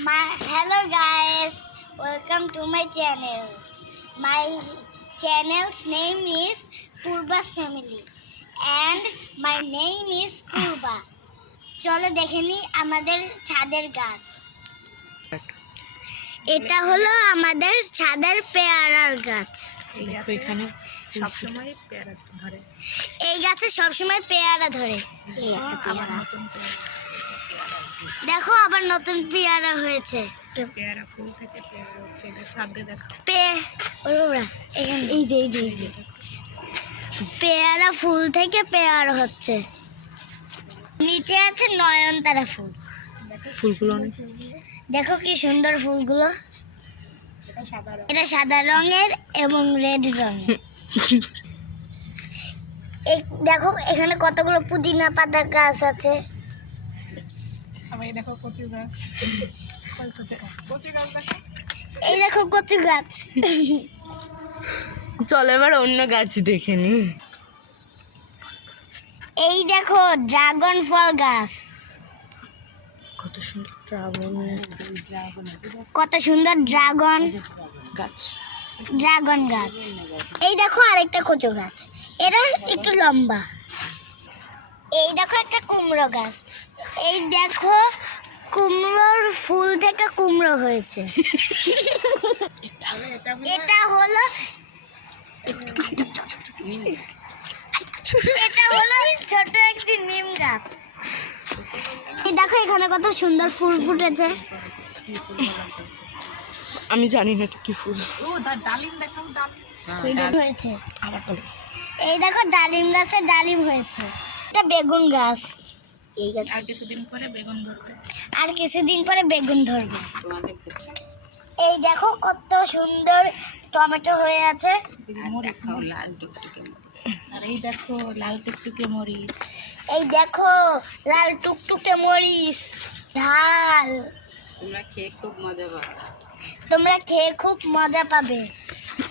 Hello guys, welcome to my channel. My channel's name is Purba's Family and my name is Purba. চলো দেখে নিই আমাদের ছাদের গাছ। এটা হলো আমাদের ছাদের পেয়ারার গাছ। এখানে সবসময় পেয়ারা ধরে, এই গাছে সবসময় পেয়ারা ধরে। দেখো আবার নতুন পেয়ারা হয়েছে। পেয়ারা ফুল থেকে পেয়ারা হচ্ছে, দেখো এই যে পেয়ারা ফুল থেকে পেয়ারা হচ্ছে। নিচে আছে নয়নতারা ফুল। ফুলগুলো অনেক, দেখো কি সুন্দর ফুলগুলো। এটা সাদা রঙের এবং রেড রঙের। দেখো এখানে কতগুলো পুদিনা পাতা গাছ আছে। দেখো কচু গাছ, এই দেখো কচু গাছ। চলো এবার অন্য গাছ দেখে নি। এই দেখো ড্রাগন ফল গাছ, কত সুন্দর ড্রাগন, কত সুন্দর ড্রাগন গাছ। এই দেখো আরেকটা কচু গাছ, এটা একটু লম্বা। এই দেখো একটা কুমড়ো গাছ। এই দেখো কুমড়োর ফুল থেকে কুমড়ো হয়েছে। এটা হলো ছোট একটি নিম গাছ। এই দেখো এখানে কত সুন্দর ফুল ফুটেছে। আমি জানি না এটা কি ফুল। হয়েছে এই দেখো ডালিম গাছে ডালিম হয়েছে। এটা বেগুন গাছ। এই গাছ আর কিছুদিন পরে বেগুন ধরবে। এই দেখো কত সুন্দর টমেটো হয়ে আছে। আর এই দেখো লাল টুকটুকে মরিচ। এই দেখো লাল টুকটুকে মরিচ, ঝাল। তোমরা খেয়ে খুব মজা পাবে।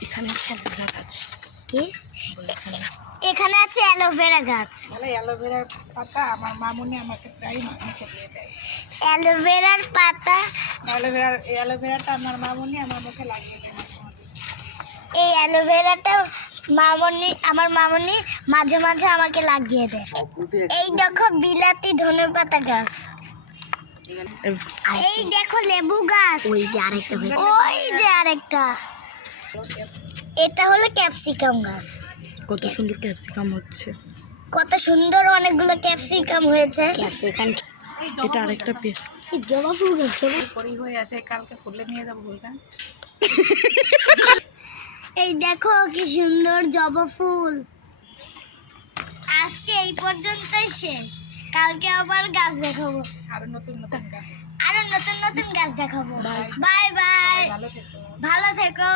এখানে আছে অ্যালোভেরা গাছ। কি? এখানে আছে অ্যালোভেরা গাছ। অ্যালোভেরার পাতা আমার মামুনি আমাকে প্রায় মুখে দিয়ে দেয়। অ্যালোভেরার পাতা, অ্যালোভেরাটা আমার মামুনি আমার মুখে লাগিয়ে দেয়। এই অ্যালোভেরাটা আমার মামুনি মাঝে মাঝে আমাকে লাগিয়ে দেয়। এই দেখো বিলাতি ধনেপাতা গাছ। এই দেখো লেবু গাছ। ওই যে আরেকটা। এটা হলো ক্যাপসিকাম গাছ। কত সুন্দর ক্যাপসিকাম হচ্ছে, কত সুন্দর অনেকগুলো ক্যাপসিকাম হয়েছে। এটা আরেকটা জবা ফুল গাছ। হয়ে আছে, কালকে ফুলে নিয়ে যাবো ফুলটা। এই দেখো কি সুন্দর জবা ফুল। আজকে এই পর্যন্তই শেষ, কালকে আবার গাছ দেখাবো, আরো নতুন গাছ দেখাবো। বাই বাই, ভালো থেকো।